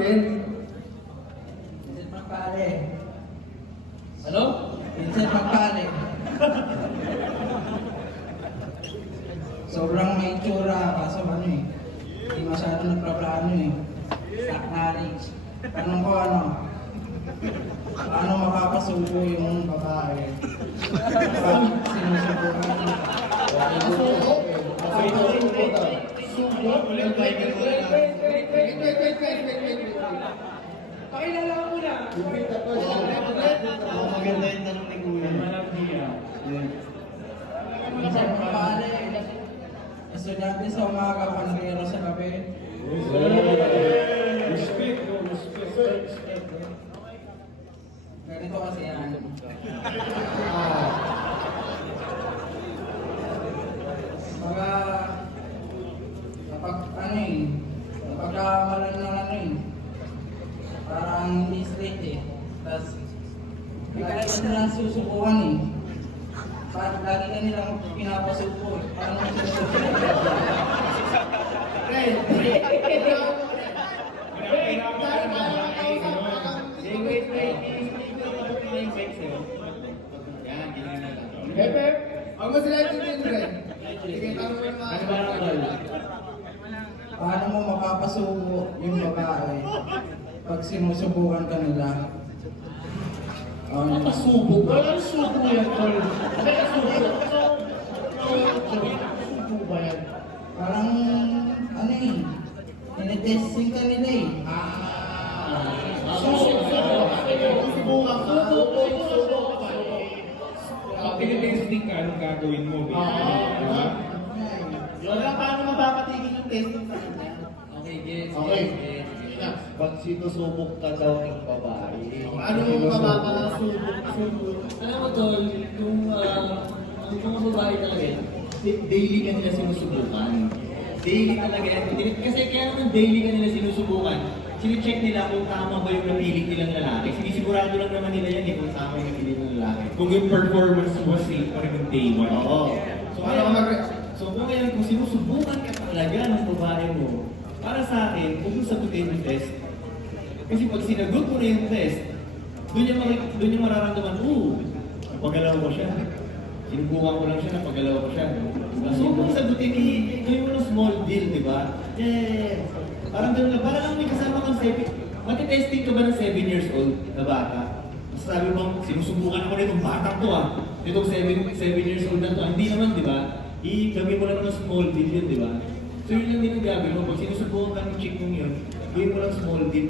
tawagin? Vincent Magpale. Ano? Vincent Magpale. Sobrang may itsura, kaso ano eh. Hindi masyado nagpaplano eh. Stock knowledge. Tanong ko ano, paano mapapasubo yung babae? Pag sinusubukan mo. Pakilala ko muna. Maganda yung tanong ni Kuya. Minsan mapapali. Estudyante sa umaga, panagiro sa gabi. Respect, bro. Respect. Ganito kasi yan. Mga kapag ano eh, kapag malan ng ano eh, parang hindi straight eh. Tapos, lagi ka nilang susubukan eh. Parang lagi ka nilang pinapasubo eh. Parang Pepe, ang mas natin din rin. Sige, tanong mo yung mga paano mo mapapasubo yung babae pag sinusubukan ka nila? Nakasubo. Walang subo yan, tol. Nakasubo. Subo ba yan? Parang ano eh, tinitesting ka nila eh. Susubukan ka. Pinitesting ka, anong gagawin mo? Diba? Wala, paano mapapatigil yung testing sa kanya? Okay, gets. Okay. Pag sinusubok ka daw ng babae. Ano yung mapapasubok? Alam mo tol, kung mga babae talaga, daily ka nila sinusubukan. Daily talaga yan. Kasi kaya naman daily ka nila sinusubukan. Sine-check nila kung tama ba yung napili nilang lalaki. Sinisigurado lang naman nila yan kung tama yung napili ng lalaki. Kung yung performance was safe pa rin yung day one. Oo. So, ano ka mag- So kung ngayon, kung sinusubukan ka talaga ng babae mo, para sa akin, huwag mo sagutin yung test. Kasi pag sinagot mo na yung test, doon yung mararamdaman, napagalaw ko siya. Sinubukan ko lang siya, napagalaw ko siya. So huwag mong sagutin, gawin mo ng small deal, di ba? Yeah. Parang doon lang, parang lang may kasama kang 7. Matitesting ka ba ng 7 years old na bata? Mas sabi mo, sinusubukan ako nitong batang to Itong 7 years old na to. Hindi naman, di ba? Gawin mo lang ng small deal yun, di ba? So yun lang din ang gagawin mo. Pag sinusubukan ka ng chick mong yun, gawin mo lang small deal.